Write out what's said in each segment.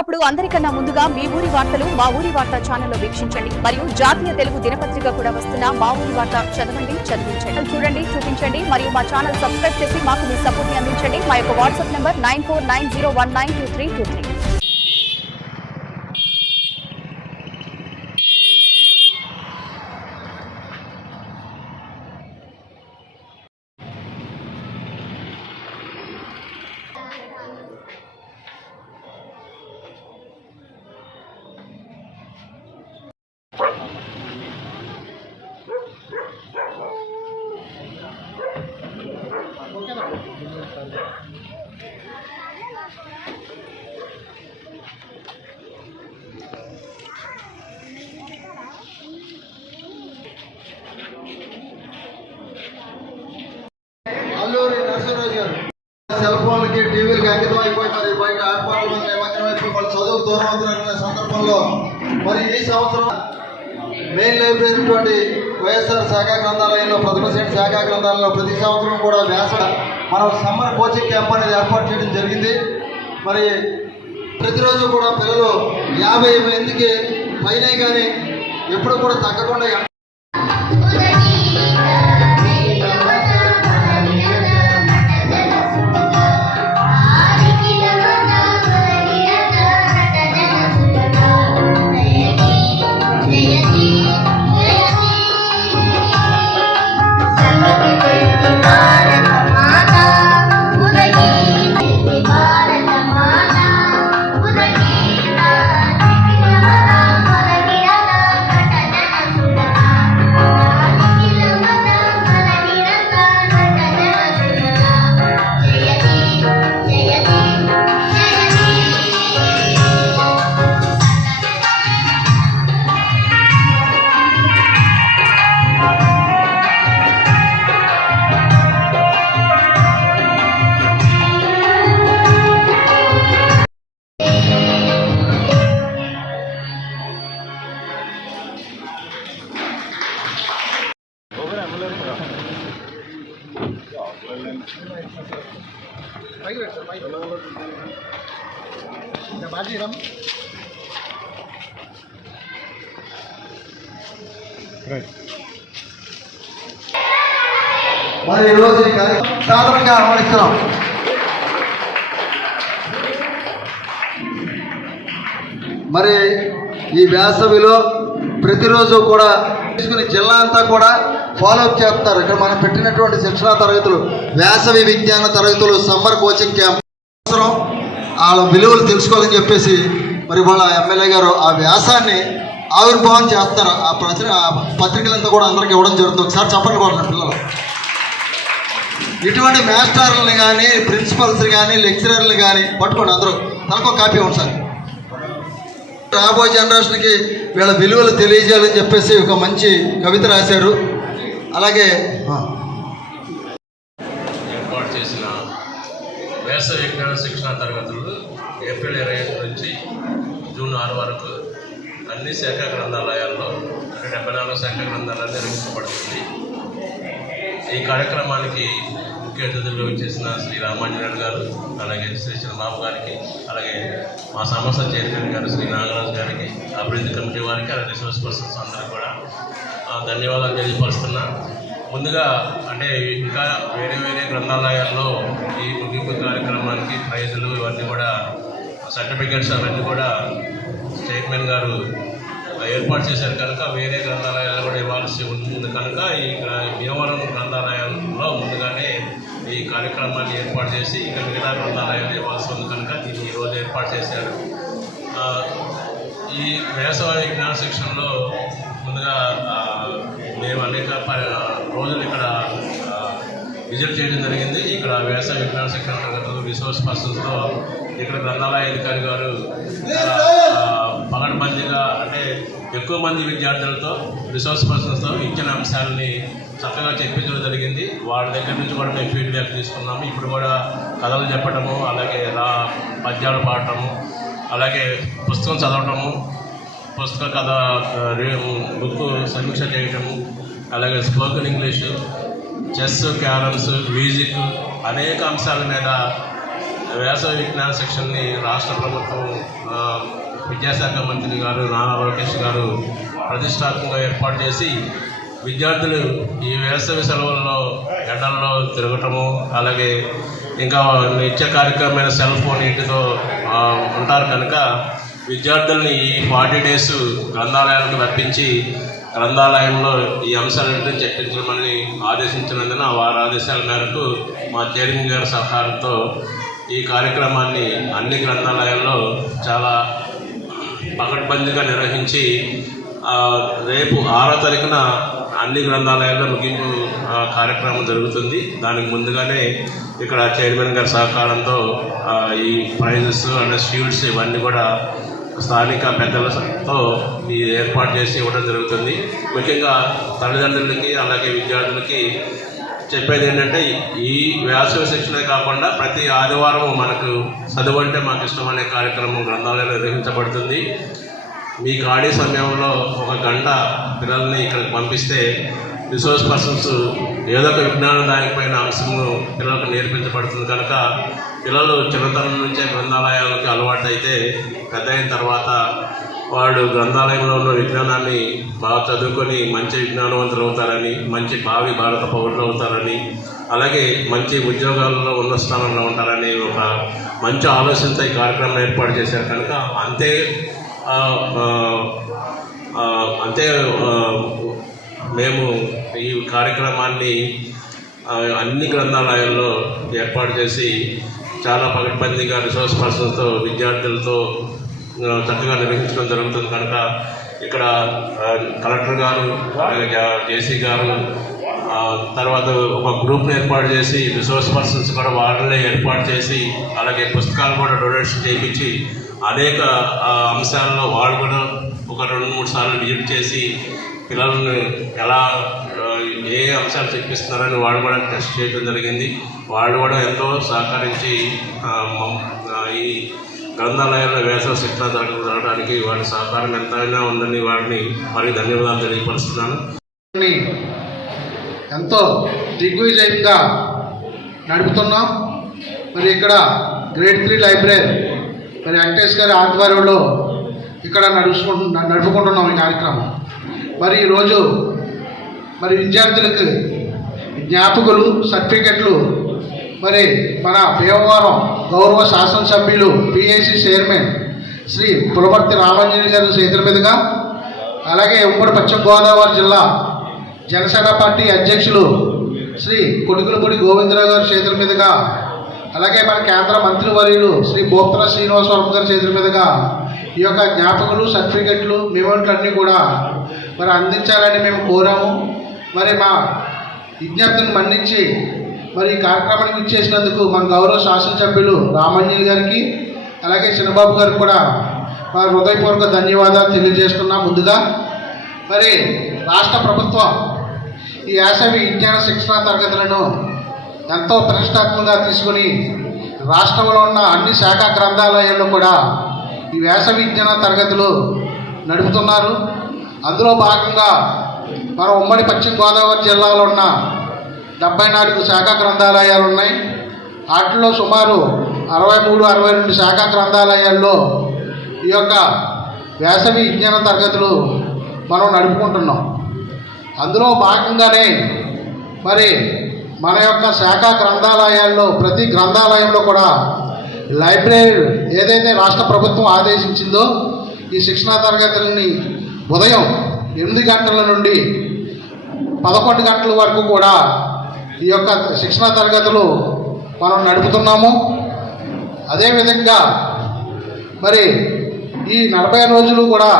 అప్పుడు అందరికన్నా ముందుగా మీ ఊరి వార్తలు మా ఊరి వార్త ఛానల్లో వీక్షించండి మరియు జాతీయ తెలుగు దినపత్రిక కూడా వస్తున్న మా ఊరి వార్త చదవండి, చదివించండి, చూడండి, చూపించండి మరియు మా ఛానల్ సబ్స్క్రైబ్ చేసి మాకు మీ సపోర్ట్ ని అందించండి. మా యొక్క వాట్సాప్ నంబర్ 9490192323. అల్లూరి నరసింహరాజు గారు సెల్ ఫోన్లకి టీవీలకి అంకితం అయిపోయి మరి బయట ఆటపాటల మీద నిమగ్నం అయిపోయి వాళ్ళు చదువుకు దూరం అవుతున్న సందర్భంలో మరి ఈ సంవత్సరం మెయిన్ లైబ్రరీ వైఎస్ఆర్ శాఖా గ్రంథాలయంలో ప్రథమ శ్రేణి శాఖా గ్రంథాలయంలో ప్రతి సంవత్సరం కూడా మనం సమ్మర్ కోచింగ్ క్యాంప్ అనేది ఏర్పాటు చేయడం జరిగింది. మరి ప్రతిరోజు కూడా పిల్లలు 50 మందికి పైన కానీ ఎప్పుడు కూడా తగ్గకుండా మరి ఈరోజు ఈ కార్యక్రమం సాధారణంగా ఆహ్వానిస్తున్నాం. మరి ఈ వేసవిలో ప్రతిరోజు కూడా తీసుకుని జిల్లా అంతా కూడా ఫాలోఅప్ చేస్తారు. ఇక్కడ మనం పెట్టినటువంటి శిక్షణా తరగతులు, వేసవి విజ్ఞాన తరగతులు, సమ్మర్ కోచింగ్ క్యాంప్ అవసరం, వాళ్ళ విలువలు తెలుసుకోవాలని చెప్పేసి మరి వాళ్ళ ఎమ్మెల్యే గారు ఆ వ్యాసాన్ని ఆవిర్భావం చేస్తారు. ఆ పత్రికలంతా కూడా అందరికి ఇవ్వడం జరుగుతుంది. ఒకసారి చెప్పండి కూడా పిల్లలు. ఇటువంటి మాస్టర్లని కానీ ప్రిన్సిపల్స్ కానీ లెక్చరర్లు కానీ పట్టుకోండి, అందరూ తనకు కాపీ ఇవ్వండి సార్. రాబోయే జనరేషన్కి వీళ్ళ విలువలు తెలియజేయాలని చెప్పేసి ఒక మంచి కవిత రాశారు. అలాగే ఏర్పాటు చేసిన వేసవి విజ్ఞాన శిక్షణ తరగతులు ఏప్రిల్ 25 నుంచి జూన్ 6 వరకు అన్ని శాఖా గ్రంథాలయాల్లో 74 శాఖా గ్రంథాలయాలు నిర్వహించబడుతుంది. ఈ కార్యక్రమానికి ముఖ్య అతిథులు చేసిన శ్రీ రామాంజనేయులు గారు, అలాగే శ్రీ చంద్రబాబు గారికి, అలాగే మా సంస్థ చైర్మన్ గారు శ్రీ నాగరాజు గారికి, అభివృద్ధి కమిటీ వారికి, అలాగే రిసోర్స్ పర్సన్స్ అందరికీ కూడా ధన్యవాదాలు తెలియపరుస్తున్నా. ముందుగా అంటే ఇంకా వేరే వేరే గ్రంథాలయాల్లో ఈ ముగింపు కార్యక్రమానికి ప్రైజులు ఇవన్నీ కూడా సర్టిఫికేట్స్ అవన్నీ కూడా చైర్మన్ గారు ఏర్పాటు చేశారు కనుక వేరే గ్రంథాలయాలు కూడా ఇవ్వాల్సి ఉంటుంది కనుక ఈ భీమవరం గ్రంథాలయంలో ముందుగానే ఈ కార్యక్రమాన్ని ఏర్పాటు చేసి ఇంకా మిగతా గ్రంథాలయాలు ఇవ్వాల్సి ఉంది కనుక దీన్ని ఈరోజు ఏర్పాటు చేశారు. ఈ వేసవి విజ్ఞాన శిక్షణలో ముందుగా మేము అనేక రోజులు ఇక్కడ విజిట్ చేయడం జరిగింది. ఇక్కడ వేసవి విజ్ఞాన శిక్షణ తరగతులు రిసోర్స్ పర్సన్స్తో ఇక్కడ గ్రంథాలయ అధికారి గారు పగడబందీగా అంటే ఎక్కువ మంది విద్యార్థులతో రిసోర్స్ పర్సన్స్తో ఇచ్చిన అంశాలని చక్కగా చెప్పించడం జరిగింది. వాళ్ళ దగ్గర నుంచి కూడా మేము ఫీడ్బ్యాక్ తీసుకున్నాము. ఇప్పుడు కూడా కథలు చెప్పటము, అలాగే పద్యాలు పాడటము, అలాగే పుస్తకం చదవటము, పుస్తక కథ బుక్ సమీక్ష చేయటము, అలాగే spoken English, chess, carroms, music అనేక అంశాల మీద వేసవి విజ్ఞాన శిక్షణని రాష్ట్ర ప్రభుత్వం విద్యాశాఖ మంత్రి గారు నారా లోకేష్ గారు ప్రతిష్టాత్మకంగా ఏర్పాటు చేసి విద్యార్థులు ఈ వేసవి సెలవుల్లో ఎండల్లో తిరగటము, అలాగే ఇంకా నిత్య కార్యక్రమమైన సెల్ ఫోన్ ఇంటితో ఉంటారు కనుక విద్యార్థుల్ని ఈ 40 days గ్రంథాలయాలకు రప్పించి గ్రంథాలయంలో ఈ అంశాలన్నింటినీ చర్చించమని ఆదేశించినందున వారి ఆదేశాల మేరకు మా చైర్మన్ గారి సహకారంతో ఈ కార్యక్రమాన్ని అన్ని గ్రంథాలయాల్లో చాలా పకడ్బందీగా నిర్వహించి రేపు 6వ తారీఖున అన్ని గ్రంథాలయాల్లో ముగింపు కార్యక్రమం జరుగుతుంది. దానికి ముందుగానే ఇక్కడ చైర్మన్ గారి సహకారంతో ఈ ప్రైజెస్ అండ్ షీల్డ్స్ ఇవన్నీ కూడా స్థానిక పెద్దలతో ఈ ఏర్పాటు చేసి ఇవ్వడం జరుగుతుంది. ముఖ్యంగా తల్లిదండ్రులకి అలాగే విద్యార్థులకి చెప్పేది ఏంటంటే ఈ వేసవి శిక్షణే కాకుండా ప్రతి ఆదివారం మనకు చదువు అంటే మాకు ఇష్టం అనే కార్యక్రమం గ్రంథాలయంలో నిర్వహించబడుతుంది. మీ ఖాళీ సమయంలో 1 గంట పిల్లల్ని ఇక్కడికి పంపిస్తే రిసోర్స్ పర్సన్స్ ఏదో ఒక విజ్ఞానం దానిపైన అంశము పిల్లలకు నేర్పించబడుతుంది కనుక పిల్లలు చిన్నతనం నుంచే గ్రంథాలయాలకు అలవాటు అయితే పెద్ద అయిన తర్వాత వాడు గ్రంథాలయంలో ఉన్న విజ్ఞానాన్ని బాగా చదువుకొని మంచి విజ్ఞానవంతులు అవుతారని, మంచి భావి భారత పౌరులు అవుతారని, అలాగే మంచి ఉద్యోగాల్లో ఉన్న స్థానంలో ఉంటారని ఒక మంచి ఆలోచనతో ఈ కార్యక్రమం ఏర్పాటు చేశారు కనుక అంతే మేము ఈ కార్యక్రమాన్ని అన్ని గ్రంథాలయాల్లో ఏర్పాటు చేసి చాలా పకడ్బందీగా రిసోర్స్ పర్సన్స్తో విద్యార్థులతో చక్కగా నిర్వహించడం జరుగుతుంది కనుక ఇక్కడ కలెక్టర్ గారు, జేసీ గారు తర్వాత ఒక గ్రూప్ని ఏర్పాటు చేసి రిసోర్స్ పర్సన్స్ కూడా వాళ్ళనే ఏర్పాటు చేసి అలాగే పుస్తకాలు కూడా డొనేషన్ చేయించి అనేక అంశాల్లో వాళ్ళు కూడా ఒక 2-3 సార్లు విజిట్ చేసి పిల్లలను ఎలా ఏ అంశాలు చెప్పిస్తున్నారని వాళ్ళు కూడా టెస్ట్ చేయడం జరిగింది. వాళ్ళు కూడా ఎంతో సహకరించి ఈ గ్రంథాలయాల్లో వేసవి శిక్షణ జరగడానికి వాళ్ళ సహకారం ఎంతైనా ఉందని వారిని మరి ధన్యవాదాలు తెలియపరుస్తున్నాను. ఎంతో దిగ్విజయంగా నడుపుతున్నాం. మరి ఇక్కడ గ్రేడ్ 3 లైబ్రరీ మరి వెంకటేష్ గారి ఆధ్వర్యంలో ఇక్కడ నడుపుకుంటున్నాం ఈ కార్యక్రమం. మరి ఈరోజు మరి విద్యార్థులకు జ్ఞాపకులు, సర్టిఫికెట్లు మరి మన భీమవరం గౌరవ శాసనసభ్యులు పిఏసి చైర్మన్ శ్రీ పులపర్తి రామాంజనేయ గారి చేతుల మీదుగా, అలాగే ఉమ్మడి పశ్చిమ గోదావరి జిల్లా జనసేన పార్టీ అధ్యక్షులు శ్రీ కొడుకులపూడి గోవిందరావు గారి చేతుల మీదుగా, అలాగే మన కేంద్ర మంత్రివర్యులు శ్రీ బోప్తల శ్రీనివాసవరం గారి చేతుల మీదుగా ఈ యొక్క జ్ఞాపకులు, సర్టిఫికెట్లు, మెమోలు అన్నీ కూడా మరి అందించాలని మేము కోరాము. మరి మా విజ్ఞప్తిని మన్నించి మరి ఈ కార్యక్రమానికి ఇచ్చేసినందుకు మన గౌరవ శాసనసభ్యులు రామాంజనేయ గారికి అలాగే చిన్నబాబు గారికి కూడా మా హృదయపూర్వక ధన్యవాదాలు తెలియజేస్తున్నాం. ముందుగా మరి రాష్ట్ర ప్రభుత్వం ఈ వేసవి విజ్ఞాన శిక్షణా తరగతులను ఎంతో ప్రతిష్టాత్మకంగా తీసుకుని రాష్ట్రంలో ఉన్న అన్ని శాఖా గ్రంథాలయాల్లో కూడా ఈ వేసవి విజ్ఞాన తరగతులు నడుపుతున్నారు. అందులో భాగంగా మన ఉమ్మడి పశ్చిమ గోదావరి జిల్లాలో ఉన్న 74 శాఖా గ్రంథాలయాలు ఉన్నాయి. వాటిలో సుమారు 63-62 శాఖా గ్రంథాలయాల్లో ఈ యొక్క వేసవి విజ్ఞాన తరగతులు మనం నడుపుకుంటున్నాం. అందులో భాగంగానే మరి మన యొక్క శాఖా గ్రంథాలయాల్లో ప్రతి గ్రంథాలయంలో కూడా లైబ్రరీ ఏదైతే రాష్ట్ర ప్రభుత్వం ఆదేశించిందో ఈ శిక్షణా తరగతులని ఉదయం 8 గంటల నుండి 11 గంటల వరకు కూడా ఈ యొక్క శిక్షణా తరగతులు మనం నడుపుతున్నాము. అదేవిధంగా మరి ఈ 40 రోజులు కూడా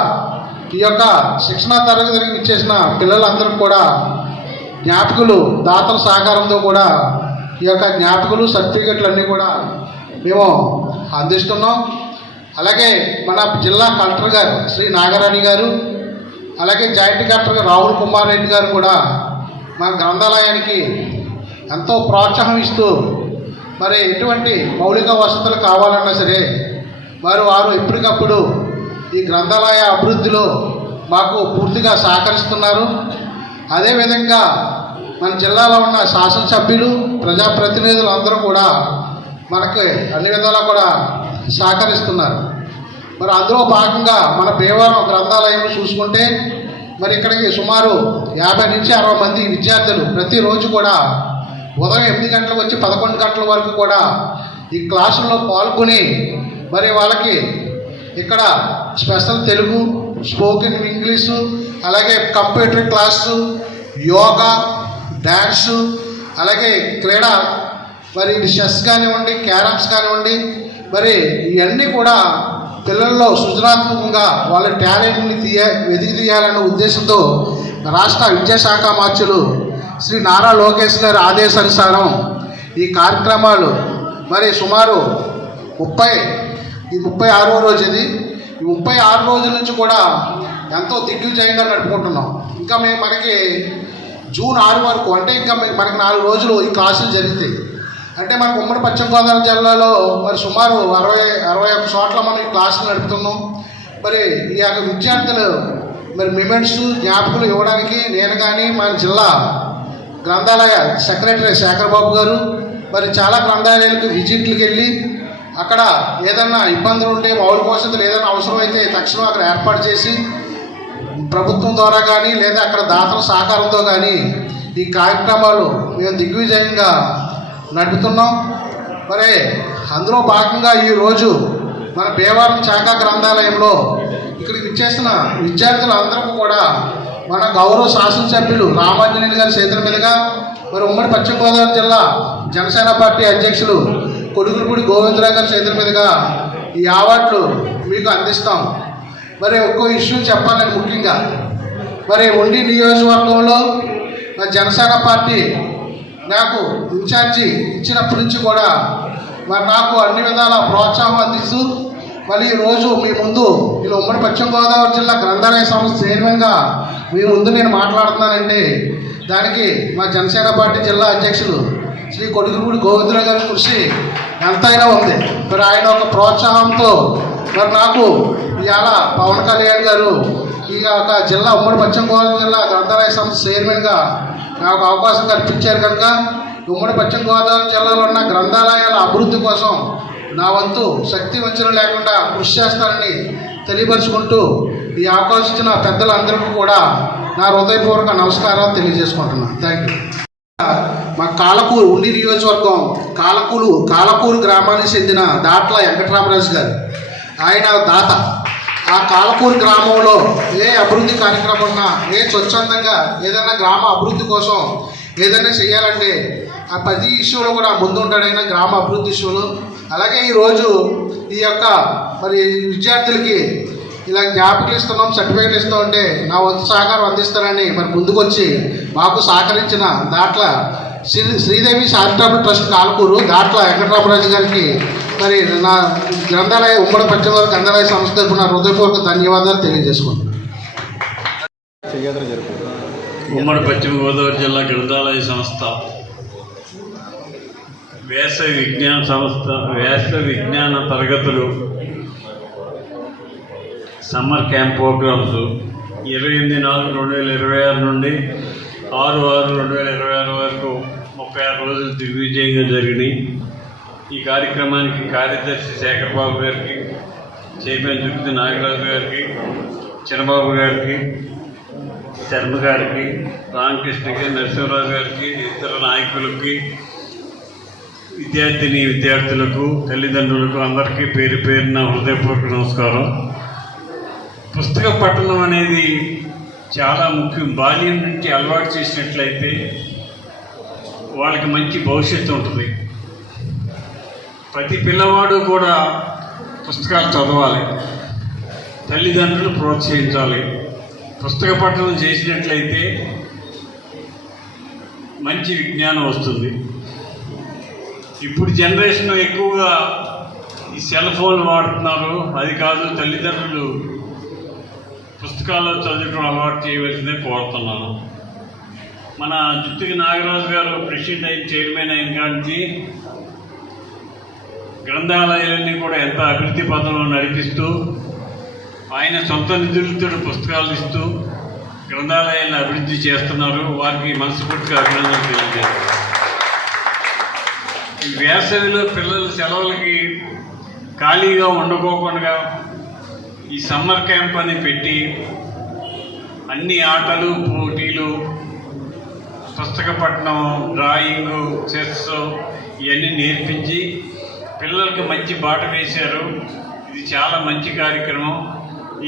ఈ యొక్క శిక్షణా తరగతికి ఇచ్చేసిన పిల్లలందరూ కూడా జ్ఞాపకులు, దాతల సహకారంతో కూడా ఈ యొక్క జ్ఞాపకులు, సర్టిఫికెట్లు అన్నీ కూడా మేము అందిస్తున్నాం. అలాగే మన జిల్లా కలెక్టర్ గారు శ్రీ నాగరాణి గారు, అలాగే జాయింట్ కలెక్టర్ రాహుల్ కుమార్ రెడ్డి గారు కూడా మన గ్రంథాలయానికి ఎంతో ప్రోత్సాహం ఇస్తూ మరి ఎటువంటి మౌలిక వసతులు కావాలన్నా సరే వారు ఎప్పటికప్పుడు ఈ గ్రంథాలయ అభివృద్ధిలో మాకు పూర్తిగా సహకరిస్తున్నారు. అదేవిధంగా మన జిల్లాలో ఉన్న శాసనసభ్యులు, ప్రజాప్రతినిధులు అందరూ కూడా మనకి అన్ని విధాలా కూడా సహకరిస్తున్నారు. మరి అందులో భాగంగా మన భీమవరం గ్రంథాలయం చూసుకుంటే మరి ఇక్కడికి సుమారు 50 నుంచి 60 మంది విద్యార్థులు ప్రతిరోజు కూడా ఉదయం 8 గంటలకు వచ్చి 11 గంటల వరకు కూడా ఈ క్లాసుల్లో పాల్గొని మరి వాళ్ళకి ఇక్కడ స్పెషల్ తెలుగు, స్పోకెన్ ఇంగ్లీషు, అలాగే కంప్యూటర్ క్లాసు, యోగా, డ్యాన్సు, అలాగే క్రీడ, మరి చెస్ కానివ్వండి, క్యారమ్స్ కానివ్వండి, మరి ఇవన్నీ కూడా పిల్లల్లో సృజనాత్మకంగా వాళ్ళ టాలెంట్ని వెతికి తీయాలనే ఉద్దేశంతో రాష్ట్ర విద్యాశాఖ మార్చులు శ్రీ నారా లోకేష్ గారి ఆదేశానుసారం ఈ కార్యక్రమాలు మరి సుమారు 36వ రోజు ఇది. ఈ 36 రోజుల నుంచి కూడా ఎంతో దిగ్విజయంగా నడుపుకుంటున్నాం. ఇంకా మనకి జూన్ 6 వరకు అంటే ఇంకా మనకి 4 రోజులు ఈ క్లాసులు జరుగుతాయి. అంటే మనకు ఉమ్మడి పశ్చిమ గోదావరి జిల్లాలో మరి సుమారు 61 చోట్ల మనం ఈ క్లాసులు నడుపుతున్నాం. మరి ఈ యొక్క విద్యార్థులు మరి మిమెంట్స్ జ్ఞాపకులు ఇవ్వడానికి నేను కానీ మన జిల్లా గ్రంథాలయ సెక్రటరీ శేఖర్ బాబు గారు మరి చాలా గ్రంథాలయాలకు విజిట్లకు వెళ్ళి అక్కడ ఏదైనా ఇబ్బందులు ఉంటే మౌలిక వసతులు ఏదైనా అవసరమైతే తక్షణం అక్కడ ఏర్పాటు చేసి ప్రభుత్వం ద్వారా కానీ లేదా అక్కడ దాతల సహకారంతో కానీ ఈ కార్యక్రమాలు మేము దిగ్విజయంగా నడుపుతున్నాం. మరి అందులో భాగంగా ఈరోజు మన భీమవరం శాఖ గ్రంథాలయంలో ఇక్కడికి ఇచ్చేసిన విద్యార్థులందరూ కూడా మన గౌరవ శాసనసభ్యులు రామాంజనేయులు గారి చేతుల మీదుగా మరి ఉమ్మడి పశ్చిమ గోదావరి జిల్లా జనసేన పార్టీ అధ్యక్షులు కొడుకులపూడి గోవిందరావు గారి చేతుల మీదుగా ఈ అవార్డులు మీకు అందిస్తాం. మరి ఒక్కో ఇష్యూ చెప్పాలని ముఖ్యంగా మరి ఉండి నియోజకవర్గంలో మరి జనసేన పార్టీ నాకు ఇన్ఛార్జి ఇచ్చినప్పటి నుంచి కూడా మరి నాకు అన్ని విధాల ప్రోత్సాహం అందిస్తూ మరి ఈరోజు మీ ముందు నేను ఉమ్మడి పశ్చిమ గోదావరి జిల్లా గ్రంథాలయ సంస్థ చైర్మన్గా మీ ముందు నేను మాట్లాడుతున్నానంటే దానికి మా జనసేన పార్టీ జిల్లా అధ్యక్షులు శ్రీ కొడుకులపూడి గోవిందరావు గారి కృషి ఎంతైనా ఉంది. మరి ఆయన ఒక ప్రోత్సాహంతో మరి నాకు ఇవాళ పవన్ కళ్యాణ్ గారు ఈ యొక్క జిల్లా ఉమ్మడి పశ్చిమ గోదావరి జిల్లా గ్రంథాలయ సంస్థ చైర్మన్గా నాకు అవకాశం కల్పించారు కనుక ఉమ్మడి పశ్చిమ గోదావరి జిల్లాలో ఉన్న గ్రంథాలయాల అభివృద్ధి కోసం నా వంతు శక్తి వంచన లేకుండా కృషి చేస్తానని తెలియపరుచుకుంటూ ఈ అవకాశం ఇచ్చిన పెద్దలందరికీ కూడా నా హృదయపూర్వక నమస్కారాలు తెలియజేసుకుంటున్నాను. Thank you. మా కాలకూరు ఉండి నియోజకవర్గం కాలకూరు గ్రామానికి చెందిన దాట్ల వెంకటరామరాజు గారు, ఆయన దాత. ఆ కాలకూరు గ్రామంలో ఏ అభివృద్ధి కార్యక్రమం ఉన్నా స్వచ్ఛందంగా ఏదైనా గ్రామ అభివృద్ధి కోసం ఏదైనా చేయాలంటే ఆ 10 ఇష్యూలో కూడా ముందుంటాడైనా గ్రామ అభివృద్ధి ఇష్యూలు. అలాగే ఈరోజు ఈ యొక్క మరి విద్యార్థులకి ఇలా జ్ఞాపకాలు ఇస్తున్నాం, సర్టిఫికేట్లు ఇస్తూ ఉంటే నా వంతు సహకారం అందిస్తానని మరి ముందుకొచ్చి మాకు సహకరించిన దాట్ల శ్రీదేవి చారిటబుల్ ట్రస్ట్ కాలకూరు దాట్ల వెంకటరామరాజు గారికి మరి నా గ్రంథాలయ ఉమ్మడి పశ్చిమ గోదావరి గ్రంథాలయ సంస్థ తరపున హృదయపూర్వక ధన్యవాదాలు తెలియజేసుకుంటున్నాను. ఉమ్మడి పశ్చిమ గోదావరి జిల్లా గ్రంథాలయ సంస్థ వేసవి విజ్ఞాన తరగతులు సమ్మర్ క్యాంప్ ప్రోగ్రామ్స్ 28/4/2026 నుండి 6/6/2026 వరకు 36 రోజులు దిగ్విజయంగా జరిగినాయి. ఈ కార్యక్రమానికి కార్యదర్శి శేఖర్ బాబు గారికి, చైర్మన్ తిరుపతి నాగరాజు గారికి, చిన్నబాబు గారికి, శర్మ గారికి, రామకృష్ణకి, నరసింహరాజు గారికి, ఇతర నాయకులకి, విద్యార్థులకు, తల్లిదండ్రులకు అందరికీ పేరు పేరున హృదయపూర్వక నమస్కారం. పుస్తక పఠనం అనేది చాలా ముఖ్యం. బాల్యం నుంచి అలవాటు చేసినట్లయితే వాళ్ళకి మంచి భవిష్యత్తు ఉంటుంది. ప్రతి పిల్లవాడు కూడా పుస్తకాలు చదవాలి, తల్లిదండ్రులు ప్రోత్సహించాలి. పుస్తక పఠనం చేసినట్లయితే మంచి విజ్ఞానం వస్తుంది. ఇప్పుడు జనరేషన్ ఎక్కువగా ఈ సెల్ ఫోన్లు వాడుతున్నారు. అది కాదు, తల్లిదండ్రులు పుస్తకాల్లో చదువుకోవడం అలవాటు చేయవలసిందే కోరుతున్నాను. మన జుత్తికి నాగరాజు గారు ప్రెసిడెంట్ అయిన, చైర్మన్ అయిన కానీ గ్రంథాలయాలన్నీ కూడా ఎంత అభివృద్ధి పథంలో నడిపిస్తూ ఆయన సొంత నిధులతో పుస్తకాలు ఇస్తూ గ్రంథాలయాలను అభివృద్ధి చేస్తున్నారు. వారికి మనస్ఫూర్తిగా అభినందనలు తెలియజేస్తారు. ఈ వేసవిలో పిల్లలు సెలవులకి ఖాళీగా ఉండకోకుండా ఈ సమ్మర్ క్యాంప్ అని పెట్టి అన్ని ఆటలు పోటీలు, పుస్తకపట్నం, డ్రాయింగు, చెస్ ఇవన్నీ నేర్పించి పిల్లలకి మంచి బాట వేశారు. ఇది చాలా మంచి కార్యక్రమం.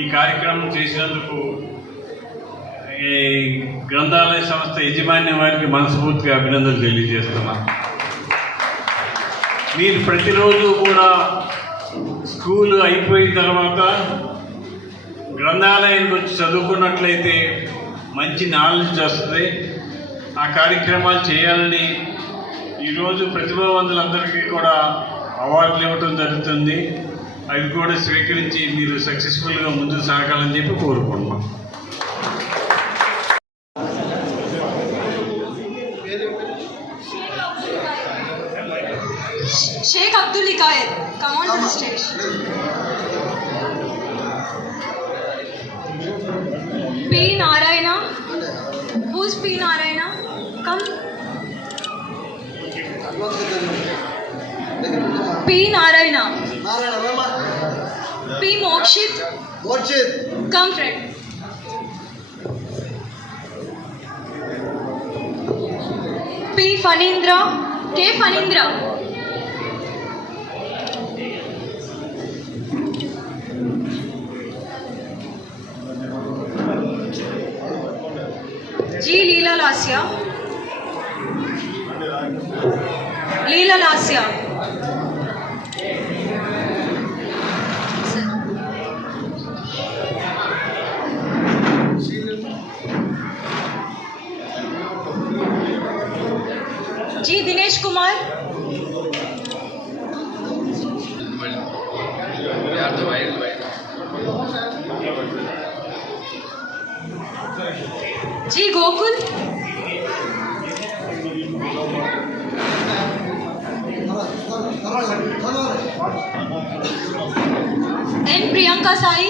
ఈ కార్యక్రమం చేసినందుకు ఈ గ్రంథాలయ సంస్థ యజమాన్యం వారికి మనస్ఫూర్తిగా అభినందనలు తెలియజేస్తున్నాను. మీరు ప్రతిరోజు కూడా స్కూల్ అయిపోయిన తర్వాత గ్రంథాలయానికి వచ్చి చదువుకున్నట్లయితే మంచి నాలెడ్జ్ వస్తుంది. ఆ కార్యక్రమాలు చేయాలని ఈరోజు ప్రతిభావంతులందరికీ కూడా అవార్డులు ఇవ్వటం జరుగుతుంది. అవి కూడా స్వీకరించి మీరు సక్సెస్ఫుల్గా ముందుకు సాగాలని చెప్పి కోరుకుంటున్నాం. Sheikh Abdul Hikayat, come on to the stage. P. Narayana. Who's P. Narayana? Come. P. Narayana. P. Mokshit. Come, friend. P. Fanindra. K. Fanindra. G. Leela Lasya. Leela Lasya. G. Dinesh Kumar. G. Gokul. N. Priyanka Sai.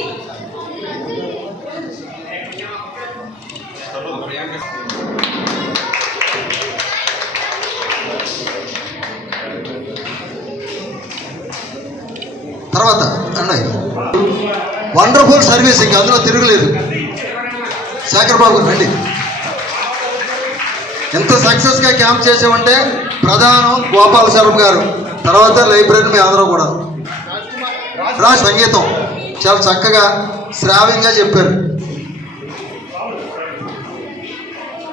తర్వాత అన్నయ్య wonderful servicing, అందులో తిరగలేదు. శేఖర్ బాబు రండి. ఎంత సక్సెస్గా camp చేసామంటే ప్రధానం గోపాల శర్మ గారు, తర్వాత లైబ్రరీ మీ అందరూ కూడా సంగీతం చాలా చక్కగా శ్రావ్యంగా చెప్పారు.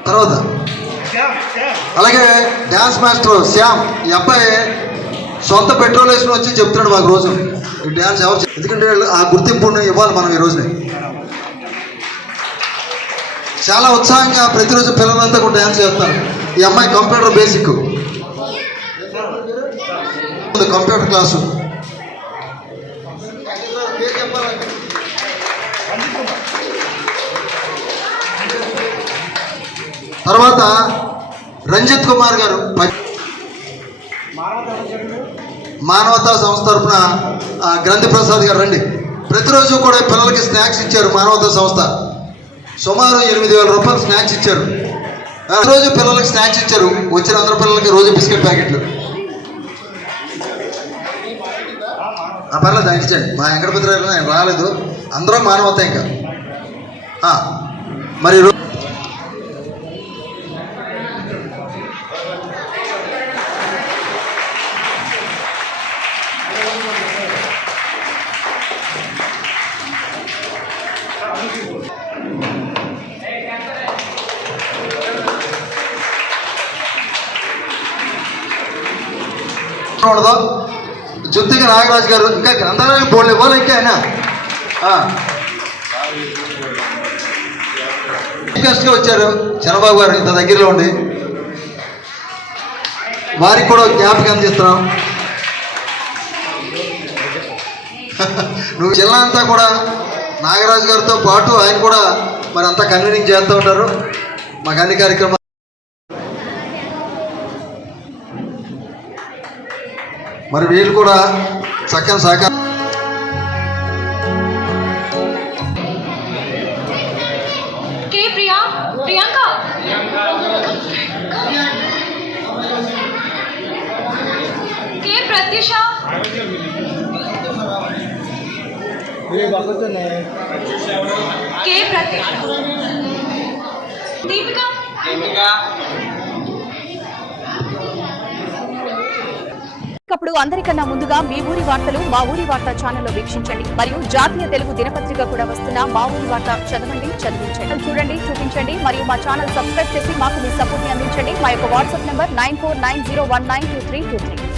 తర్వాత అలాగే డ్యాన్స్ మాస్టర్ శ్యామ్, ఈ అబ్బాయి సొంత పెట్రోల్ వేసుకుని వచ్చి చెప్తున్నాడు మాకు రోజు ఈ డ్యాన్స్ ఎవరు, ఎందుకంటే ఆ గుర్తింపుని ఇవ్వాలి మనం ఈ రోజునే. చాలా ఉత్సాహంగా ప్రతిరోజు పిల్లలంతా కూడా డ్యాన్స్ చేస్తారు. ఈ అమ్మాయి కంప్యూటర్ బేసిక్ కంప్యూటర్ క్లాసు. తర్వాత రంజిత్ కుమార్ గారు మానవతా సంస్థ తరఫున గ్రంథి ప్రసాద్ గారు రండి. ప్రతిరోజు కూడా పిల్లలకి స్నాక్స్ ఇచ్చారు. మానవతా సంస్థ సుమారు 8,000 రూపాయలు స్నాక్స్ ఇచ్చారు. రోజు పిల్లలకి స్నాక్స్ ఇచ్చారు. వచ్చిన అందరు పిల్లలకి రోజు బిస్కెట్ ప్యాకెట్లు. పర్లేదు దానికి ఇచ్చాడు. మా వెంకటపతి ఆయన రాలేదు. అందరూ మానవత ఇంకా మరి ఉండదు. జుత్తికి నాగరాజు గారు ఇంకా గ్రంథాలయానికి బోర్డు ఇవ్వాలి. ఇంకా ఆయన గెస్ట్గా వచ్చారు చంద్రబాబు గారు ఇంత దగ్గరలో ఉండి, వారికి కూడా జ్ఞాపకం అందిస్తున్నాం. నువ్వు జిల్లా అంతా కూడా నాగరాజు గారితో పాటు ఆయన కూడా మరి అంతా కన్వీనింగ్ చేస్తూ ఉంటారు మాకు అన్ని కార్యక్రమాలు. మరి వీళ్ళు కూడా చక్కని సహకారం. కే ప్రతీక్, దీపిక, అప్పుడు అందరికన్నా ముందుగా మీ ఊరి వార్తలు మా ఊరి వార్త ఛానల్లో వీక్షించండి మరియు జాతీయ తెలుగు దినపత్రిక కూడా వస్తున్న మా ఊరి వార్త చదవండి, చదివించండి. చూడండి, చూపించండి మరియు మా ఛానల్ సబ్స్క్రైబ్ చేసి మాకు మీ సపోర్ట్ ని అందించండి. మా యొక్క వాట్సాప్ నంబర్ 9490192323.